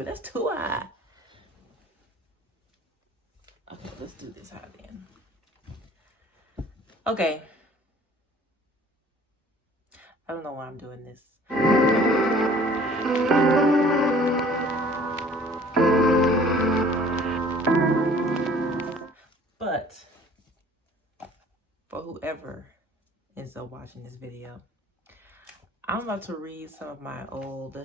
baby. That's too high. Okay, let's do this high then. Okay. I don't know why I'm doing this. But for whoever ends up watching this video, I'm about to read some of my old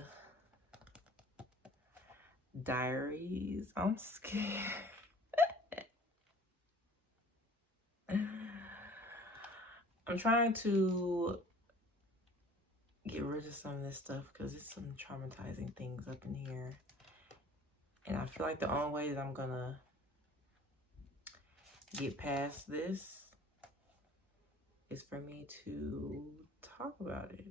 diaries. I'm scared. I'm trying to get rid of some of this stuff because it's some traumatizing things up in here. And I feel like the only way that I'm gonna get past this is for me to talk about it.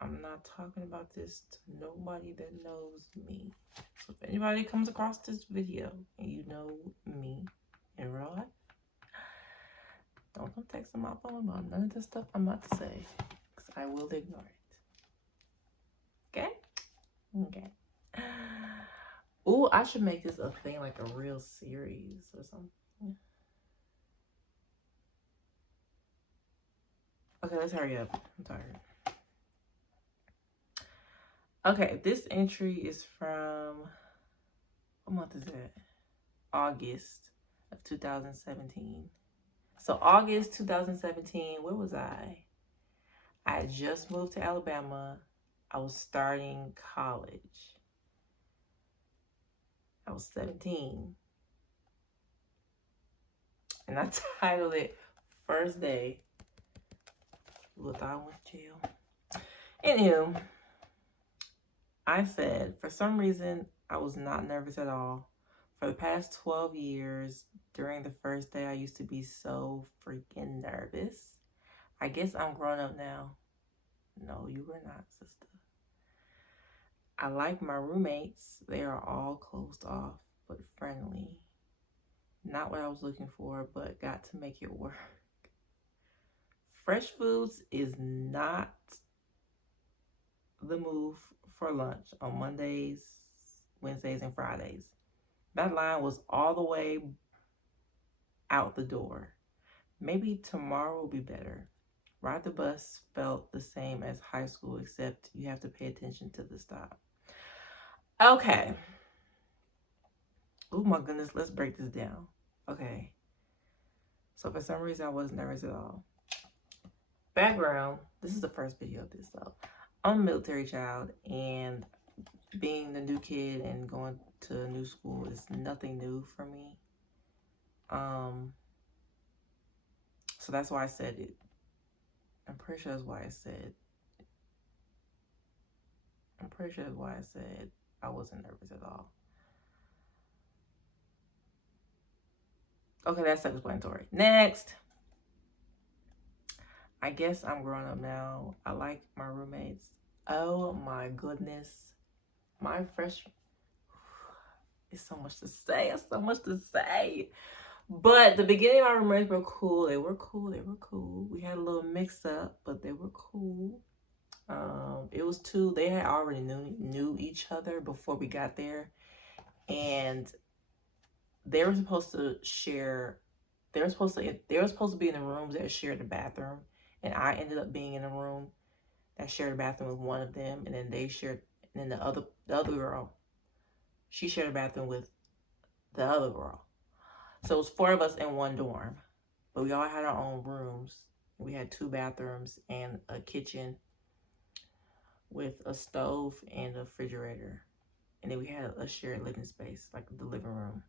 I'm not talking about this to nobody that knows me. So if anybody comes across this video and you know me in real life, don't come texting my phone about none of this stuff I'm about to say, because I will ignore it. Okay? Okay. Ooh, I should make this a thing, like a real series or something. Okay, let's hurry up. I'm tired. Okay, this entry is from, what month is that? August of 2017. So August 2017, where was I? I had just moved to Alabama. I was starting college. I was 17. And I titled it First Day. Look, I went to jail. Anywho, I said, for some reason, I was not nervous at all. For the past 12 years, during the first day, I used to be so freaking nervous. I guess I'm grown up now. No, you were not, sister. I like my roommates. They are all closed off, but friendly. Not what I was looking for, but got to make it work. Fresh foods is not the move for lunch on Mondays, Wednesdays, and Fridays. That line was all the way out the door. Maybe tomorrow will be better. Ride the bus felt the same as high school, except you have to pay attention to the stop. Okay. Oh my goodness, let's break this down. Okay. So for some reason, I wasn't nervous at all. Background, this is the first video of this though. I'm a military child, and being the new kid and going to a new school is nothing new for me. So that's why I said it. I'm pretty sure that's why I said I wasn't nervous at all. Okay, that's self-explanatory. Next. I guess I'm grown up now. I like my roommates. Oh my goodness. My freshman, it's so much to say. It's so much to say. But the beginning of our roommates were cool. They were cool. We had a little mix up, but they were cool. It was two. They had already knew each other before we got there, and they were supposed to share. They were supposed to be in the rooms that shared the bathroom, and I ended up being in a room that shared a bathroom with one of them, and then the other girl, she shared a bathroom with the other girl. So it was 4 of us in one dorm, but we all had our own rooms. We had 2 bathrooms and a kitchen with a stove and a refrigerator. And then we had a shared living space, like the living room.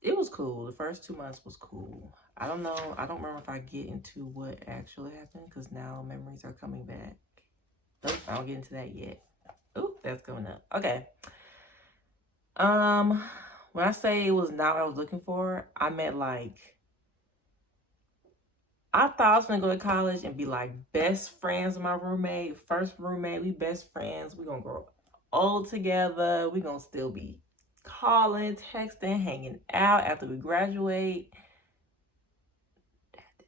It was cool. The first 2 months was cool. I don't know. I don't remember if I get into what actually happened, because now memories are coming back. Nope, I don't get into that yet. Oop, that's coming up. Okay. When I say it was not what I was looking for, I meant like, I thought I was gonna go to college and be like best friends with my roommate. First roommate, we best friends. We gonna grow old together. We gonna still be calling, texting, hanging out after we graduate. That did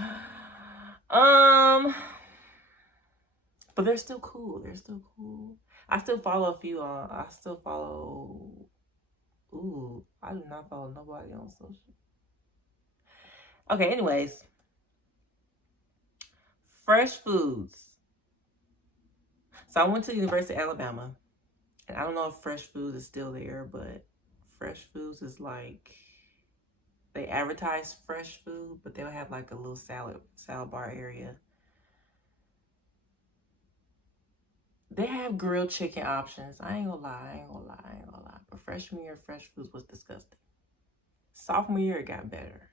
not happen. But they're still cool. They're still cool. I still follow a few on. I still follow. Ooh, I do not follow nobody on social. Okay, anyways. Fresh foods. So I went to the University of Alabama. And I don't know if Fresh Foods is still there, but Fresh Foods is like, they advertise fresh food, but they'll have like a little salad bar area. They have grilled chicken options. I ain't gonna lie. But freshman year, Fresh Foods was disgusting. Sophomore year, it got better.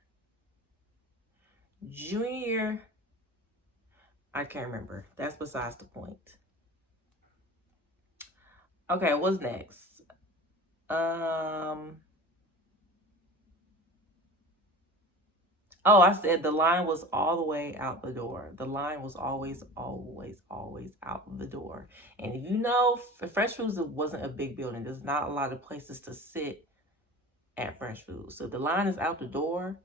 Junior year, I can't remember. That's besides the point. Okay, what's next? Oh, I said the line was all the way out the door. The line was always out the door. And if you know, Fresh Foods wasn't a big building. There's not a lot of places to sit at Fresh Foods. So if the line is out the door,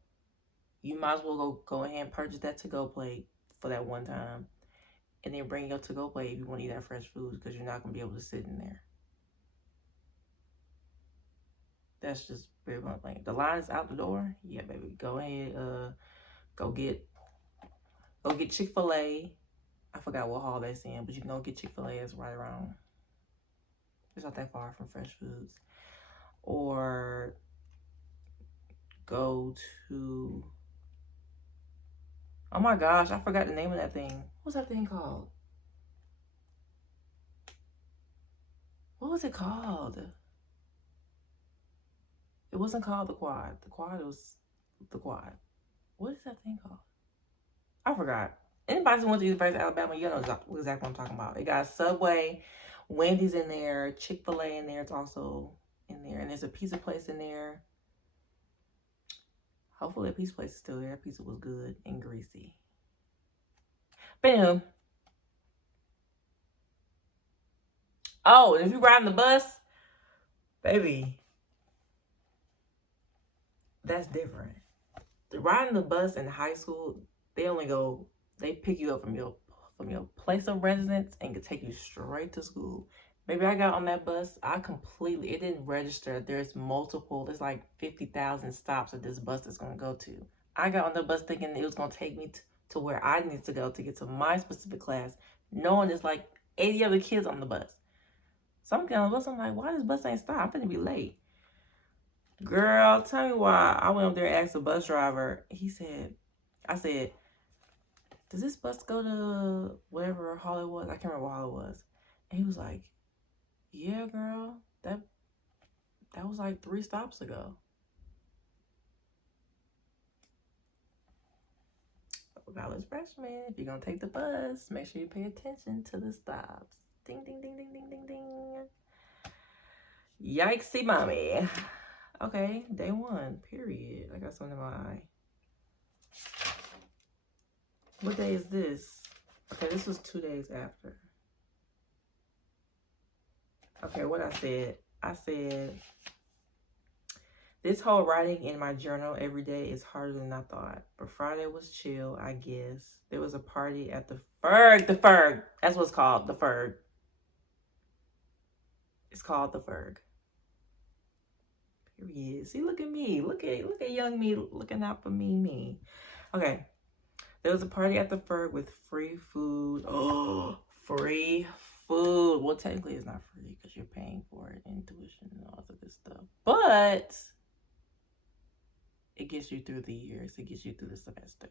you might as well go ahead and purchase that to-go plate for that one time. And then bring your to-go plate if you want to eat at Fresh Foods, because you're not going to be able to sit in there. That's just very one thing. The line is out the door. Yeah, baby. Go ahead. Go get Chick-fil-A. I forgot what hall that's in, but you can go get Chick-fil-A. It's right around. It's not that far from Fresh Foods. Or go to... Oh my gosh, I forgot the name of that thing. What's that thing called? What was it called? It wasn't called the Quad. The Quad was the Quad. What is that thing called? I forgot. Anybody who went to the University of Alabama, you know exactly what I'm talking about. It got Subway, Wendy's in there, Chick-fil-A in there. It's also in there. And there's a pizza place in there. Hopefully the pizza place is still there. Pizza was good and greasy. But anywho. Oh, and if you ride on the bus, baby, that's different. Riding the bus in high school, they pick you up from your place of residence and can take you straight to school. Maybe I got on that bus, it didn't register. There's like 50,000 stops that this bus is going to go to. I got on the bus thinking it was going to take me to where I need to go to get to my specific class, knowing there's like 80 other kids on the bus. So I'm getting on the bus, I'm like, why this bus ain't stop? I'm finna be late. Girl, tell me why. I went up there and asked the bus driver. I said, does this bus go to whatever hall it was? I can't remember what hall it was. And he was like, yeah, girl, that was like 3 stops ago. College freshman, if you're going to take the bus, make sure you pay attention to the stops. Ding, ding, ding, ding, ding, ding, ding. Yikesy mommy. Okay, day 1, period. I got something in my eye. What day is this? Okay, this was 2 days after. Okay, what I said, this whole writing in my journal every day is harder than I thought. But Friday was chill, I guess. There was a party at the Ferg. The Ferg. That's what it's called, the Ferg. It's called the Ferg. Period. See, look at me. Look at young me looking out for me. Okay. There was a party at the Ferg with free food. Oh, free food. Well, technically it's not free because you're paying for it and tuition and all of this stuff. But it gets you through the years. It gets you through the semesters.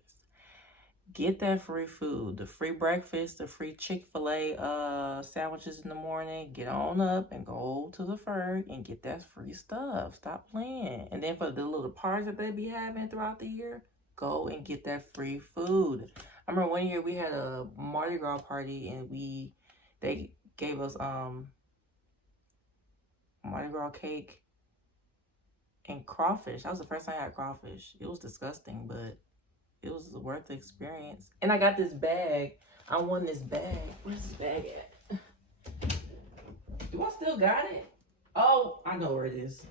Get that free food. The free breakfast, the free Chick-fil-A sandwiches in the morning. Get on up and go to the Ferg and get that free stuff. Stop playing. And then for the little parties that they be having throughout the year, go and get that free food. I remember one year we had a Mardi Gras party and they gave us Mardi Gras cake and crawfish. That was the first time I had crawfish. It was disgusting, but it was worth the experience. And I got this bag. I won this bag. Where's this bag at? Do I still got it? Oh, I know where it is.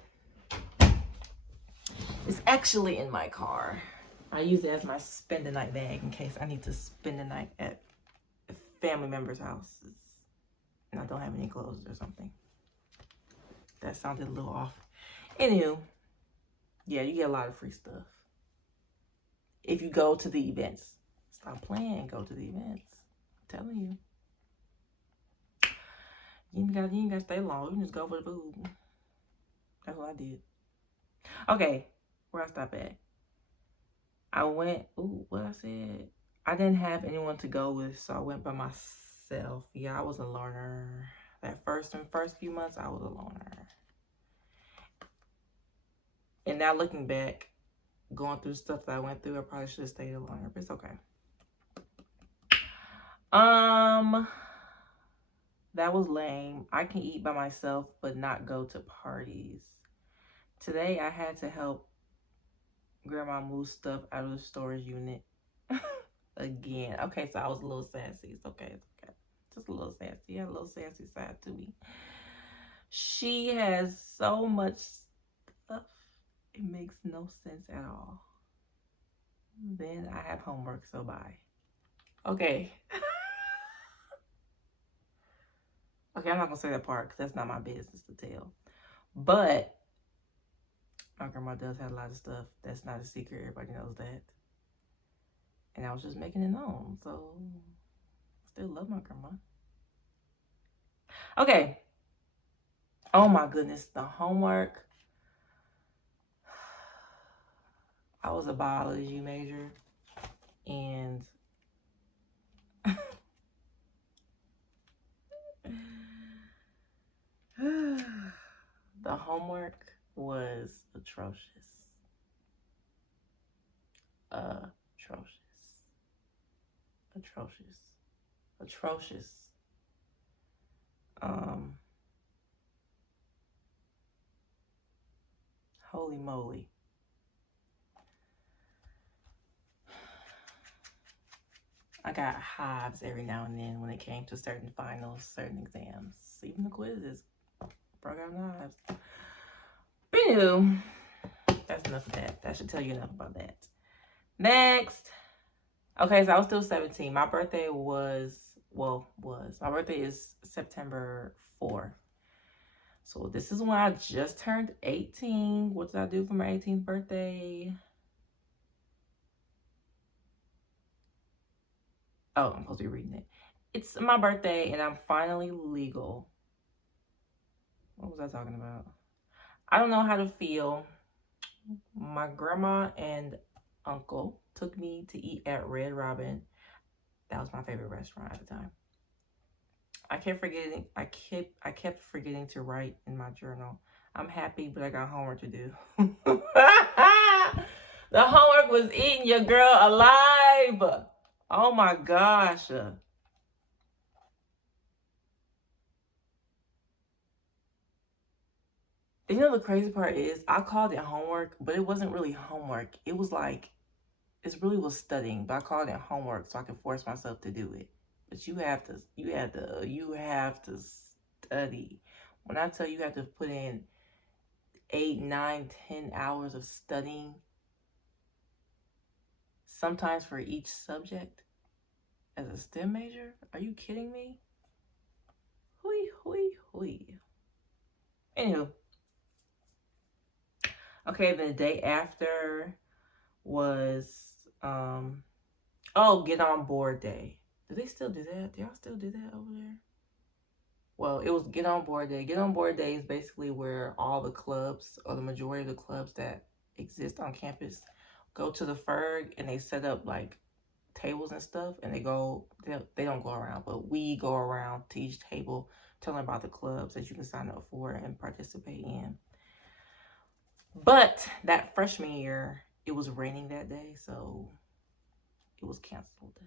It's actually in my car. I use it as my spend the night bag in case I need to spend the night at family member's house. And I don't have any clothes or something. That sounded a little off. Anywho, yeah, you get a lot of free stuff. If you go to the events. Stop playing, go to the events. I'm telling you. You ain't gotta stay long. You can just go for the food. That's what I did. Okay, where I stop at? I went, what I said? I didn't have anyone to go with, so I went by myself. Yeah, I was a loner. That first few months, I was a loner. And now looking back, going through stuff that I went through, I probably should have stayed a loner, but it's okay. That was lame. I can eat by myself, but not go to parties. Today, I had to help Grandma move stuff out of the storage unit. Again. Okay, so I was a little sassy. It's okay. It's okay. Just a little sassy. Yeah, a little sassy side to me. She has so much stuff. It makes no sense at all. Then I have homework, so bye. Okay. Okay, I'm not going to say that part because that's not my business to tell. But my grandma does have a lot of stuff. That's not a secret. Everybody knows that. And I was just making it known. So, I still love my grandma. Okay. Oh my goodness. The homework. I was a biology major. And the homework was atrocious. Atrocious. Holy moly. I got hives every now and then when it came to certain finals, certain exams. Even the quizzes broke out knives. But anywho, that's enough of that. That should tell you enough about that. Next. Okay, so I was still 17. My birthday my birthday is September 4th. So this is when I just turned 18. What did I do for my 18th birthday? Oh, I'm supposed to be reading it. It's my birthday and I'm finally legal. What was I talking about? I don't know how to feel. My grandma and uncle took me to eat at Red Robin. That was my favorite restaurant at the time. I kept forgetting to write in my journal. I'm happy, but I got homework to do. The homework was eating your girl alive. Oh my gosh. You know the crazy part is I called it homework, but it wasn't really homework. It was like, it really was studying, but I called it homework so I could force myself to do it. But you have to study. When I tell you have to put in 8, 9, 10 hours of studying, sometimes for each subject as a STEM major, are you kidding me? Hui. Anywho. Okay, the day after was, get on board day. Do they still do that? Do y'all still do that over there? Well, it was get on board day. Get on board day is basically where all the clubs, or the majority of the clubs that exist on campus, go to the Ferg and they set up like tables and stuff, and they don't go around, but we go around to each table telling about the clubs that you can sign up for and participate in. But that freshman year, it was raining that day, so it was canceled.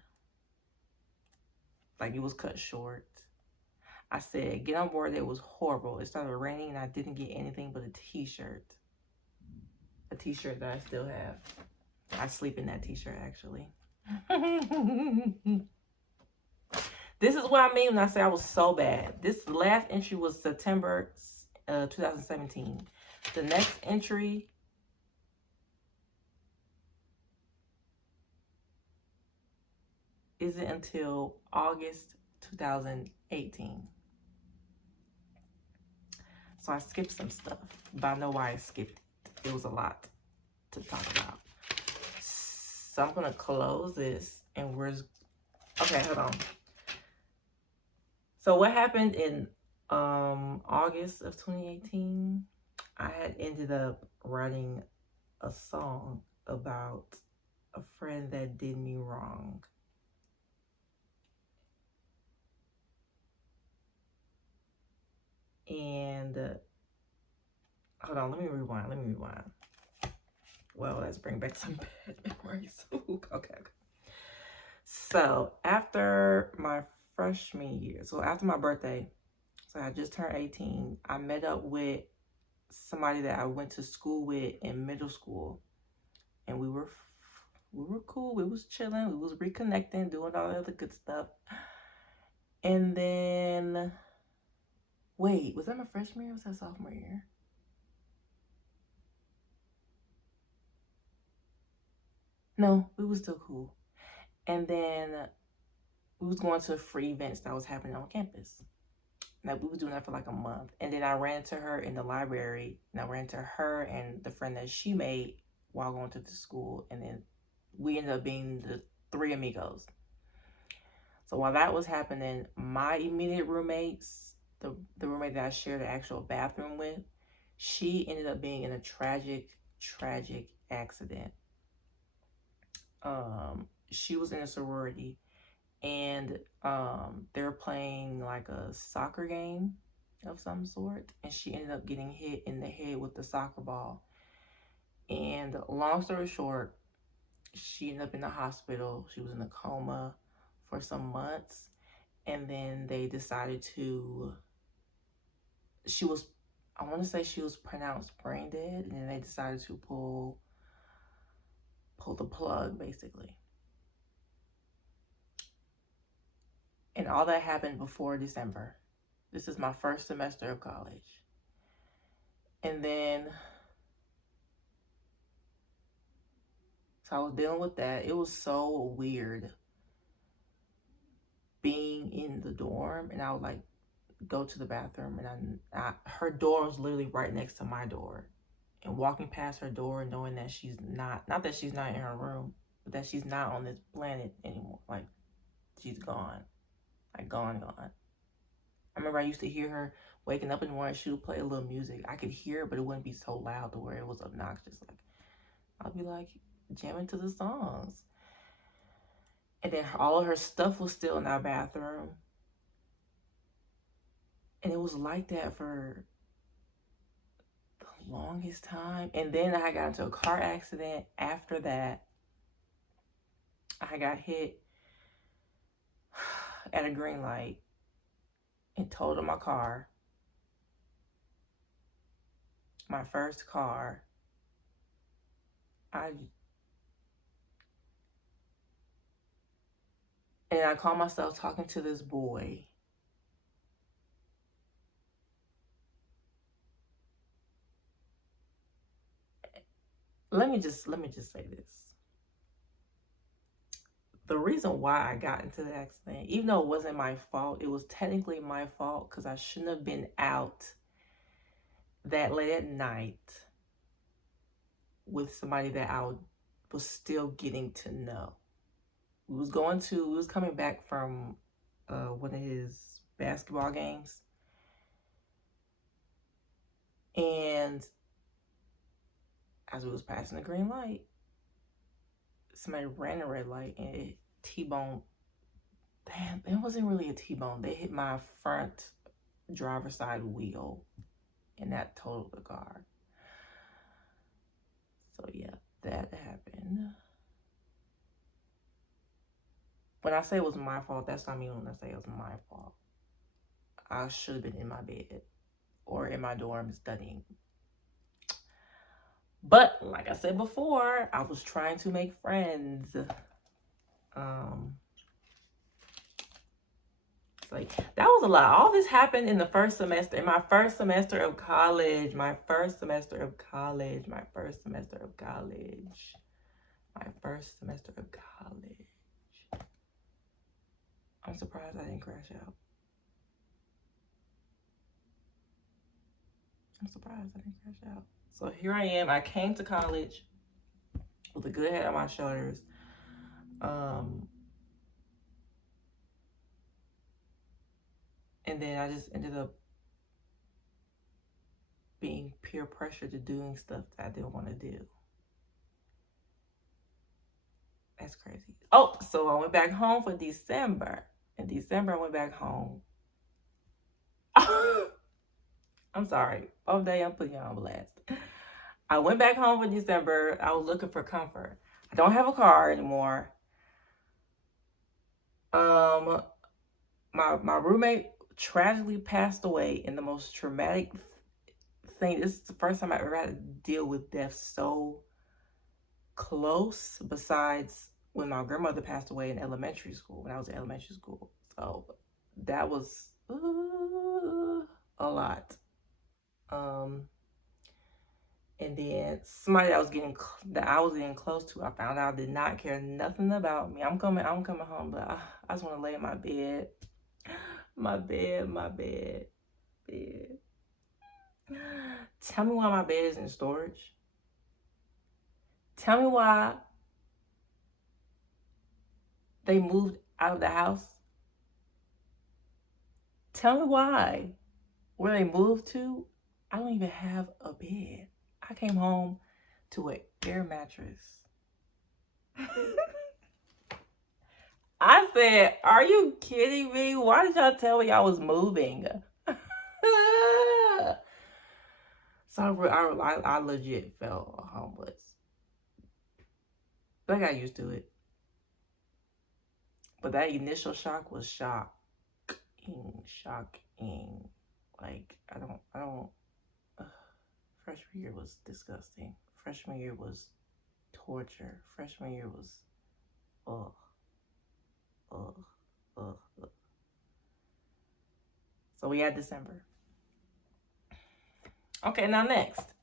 Like, it was cut short. I said, get on board. It was horrible. It started raining, and I didn't get anything but a t-shirt. A t-shirt that I still have. I sleep in that t-shirt, actually. This is what I mean when I say I was so bad. This last entry was September 2017. The next entry isn't until August 2018. So I skipped some stuff, but I know why I skipped it. It was a lot to talk about. So I'm gonna close this and okay, hold on. So what happened in August of 2018, I had ended up writing a song about a friend that did me wrong. And hold on, let me rewind. Well, let's bring back some bad memories. Okay. So after my freshman year, so after my birthday, so I just turned 18, I met up with somebody that I went to school with in middle school, and we were cool. We was chilling. We was reconnecting, doing all the other good stuff. And then, wait, was that my freshman year or was that sophomore year? No, we was still cool. And then we was going to free events that was happening on campus. Now, we was doing that for like a month. And then I ran into her in the library. And I ran into her and the friend that she made while going to the school. And then we ended up being the three amigos. So while that was happening, my immediate roommates, the roommate that I shared the actual bathroom with, she ended up being in a tragic accident. She was in a sorority, and they were playing like a soccer game of some sort, and she ended up getting hit in the head with the soccer ball. And long story short, she ended up in the hospital. She was in a coma for some months, and then they decided to, I want to say she was pronounced brain dead, and then they decided to pull the plug, basically. And all that happened before December. This is my first semester of college. And then, so I was dealing with that. It was so weird being in the dorm, and I would like go to the bathroom, and her door was literally right next to my door. And walking past her door, knowing that she's not that she's not in her room, but that she's not on this planet anymore. Like, she's gone. Like, gone. I remember I used to hear her waking up in the morning. She would play a little music. I could hear it, but it wouldn't be so loud to where it was obnoxious. Like, I'd be like jamming to the songs. And then all of her stuff was still in our bathroom. And it was like that for the longest time. And then I got into a car accident after that. I got hit at a green light and totaled my car. My first car. And I caught myself talking to this boy. Let me just say this. The reason why I got into the accident, even though it wasn't my fault, it was technically my fault because I shouldn't have been out that late at night with somebody that I was still getting to know. We was coming back from one of his basketball games. And as we was passing the green light, somebody ran a red light and it T-boned. Damn, it wasn't really a T-bone. They hit my front driver's side wheel, and that totaled the car. So yeah, that happened. When I say it was my fault, that's what I mean when I say it was my fault. I should have been in my bed or in my dorm studying. But like I said before, I was trying to make friends. Like, that was a lot. All this happened in the first semester. In my first semester of college. I'm surprised I didn't crash out. I'm surprised I didn't crash out. So here I am. I came to college with a good head on my shoulders. And then I just ended up being peer pressured to doing stuff that I didn't want to do. That's crazy. Oh, so I went back home for December. In December, I went back home. I'm sorry. All day I'm putting you on blast. I went back home for December. I was looking for comfort. I don't have a car anymore. My roommate tragically passed away in the most traumatic thing. This is the first time I ever had to deal with death so close, besides when my grandmother passed away in elementary school, when I was in elementary school. So that was a lot. And then somebody I was getting close to, I found out did not care nothing about me. I'm coming home, but I just want to lay in my bed. My bed. Tell me why my bed is in storage. Tell me why they moved out of the house. Tell me why. Where they moved to, I don't even have a bed. I came home to an air mattress. I said, are you kidding me? Why did y'all tell me I was moving? So I legit felt homeless. But I got used to it. But that initial shock was shocking. Like, I don't, freshman year was disgusting. Freshman year was torture. Freshman year was, ugh. So we had December. Okay, now next.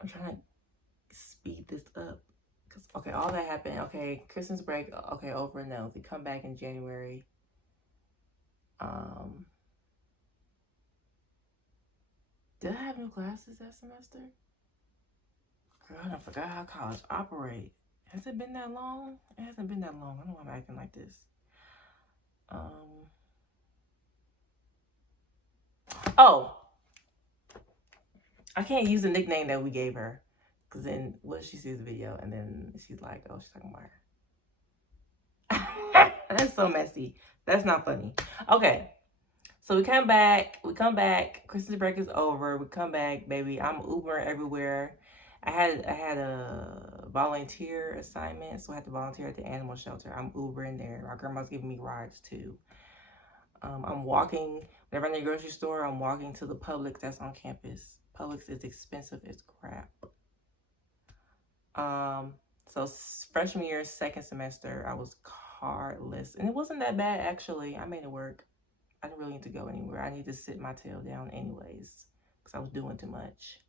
I'm trying to speed this up. Okay, all that happened. Okay, Christmas break. Okay, over and done. We come back in January. Did I have new classes that semester? Girl, I forgot how college operate. Has it been that long? It hasn't been that long. I don't know why I'm acting like this. Oh, I can't use the nickname that we gave her, because then she sees the video and then she's like, oh, she's talking about her. That's so messy. That's not funny. Okay, so we come back. Christmas break is over. We come back, baby. I'm Ubering everywhere. I had a volunteer assignment, so I had to volunteer at the animal shelter. I'm Ubering there. My grandma's giving me rides too. I'm walking. Whenever I'm in the grocery store, I'm walking to the Publix that's on campus. Publix is expensive as crap. So freshman year, second semester, I was carless, and it wasn't that bad actually. I made it work. I didn't really need to go anywhere. I need to sit my tail down anyways, because I was doing too much.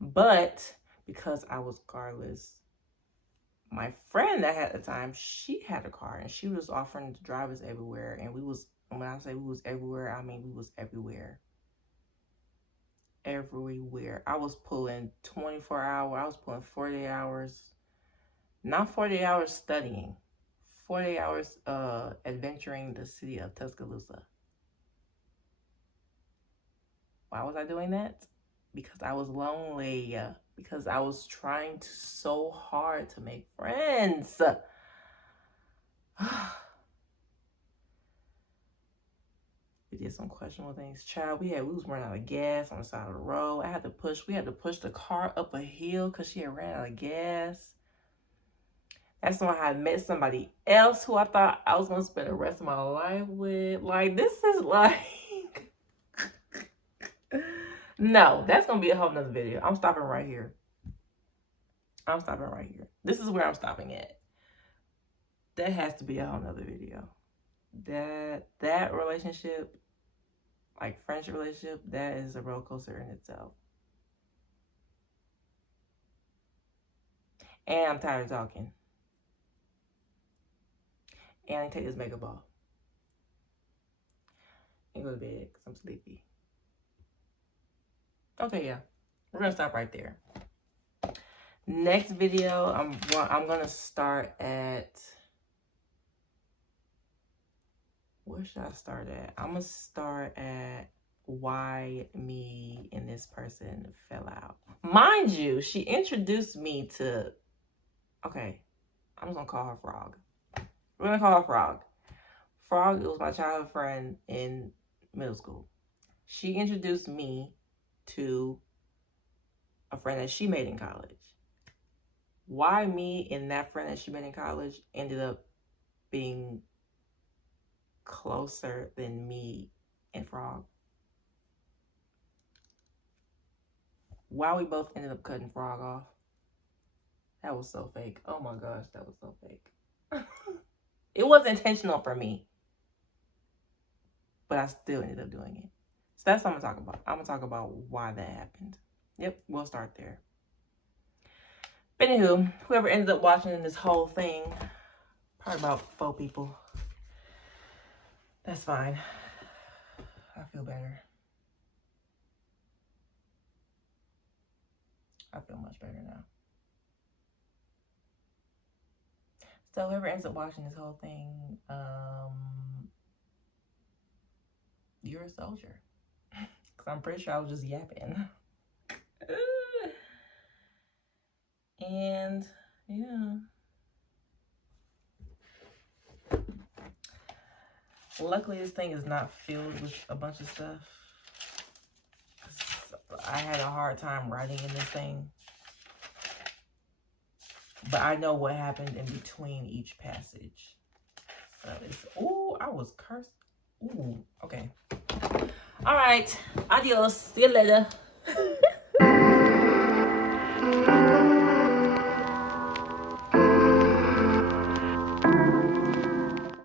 But because I was carless, my friend that had the time, she had a car and she was offering to drive us everywhere. And when I say we was everywhere, I mean we was everywhere. Everywhere. I was pulling 24 hours. I was pulling 40 hours. Not 40 hours studying. 40 hours adventuring the city of Tuscaloosa. Why was I doing that? Because I was lonely. Because I was trying so hard to make friends. We did some questionable things. Child, we was running out of gas on the side of the road. We had to push the car up a hill because she had ran out of gas. That's when I had met somebody else who I thought I was going to spend the rest of my life with. Like, this is like... No, that's going to be a whole nother video. I'm stopping right here. This is where I'm stopping at. That has to be a whole nother video. That relationship, like friendship relationship, that is a roller coaster in itself. And I'm tired of talking. And I take this makeup off. And go to bed because I'm sleepy. Okay, yeah. We're going to stop right there. Next video, I'm going to start at... Where should I start at? I'm going to start at why me and this person fell out. Mind you, she introduced me to... Okay, I'm just going to call her Frog. We're going to call her Frog. Frog was my childhood friend in middle school. She introduced me to a friend that she made in college. Why me and that friend that she made in college ended up being closer than me and Frog. Why we both ended up cutting Frog off. That was so fake. Oh my gosh, that was so fake. It was intentional for me. But I still ended up doing it. So that's what I'm going to talk about. I'm going to talk about why that happened. Yep, we'll start there. But anywho, whoever ended up watching this whole thing, probably about 4 people. That's fine. I feel better. I feel much better now. So whoever ends up watching this whole thing, you're a soldier. Because I'm pretty sure I was just yapping. And yeah. Luckily, this thing is not filled with a bunch of stuff. I had a hard time writing in this thing. But I know what happened in between each passage. So it's, ooh, I was cursed. Ooh, okay. All right. Adios. See you later.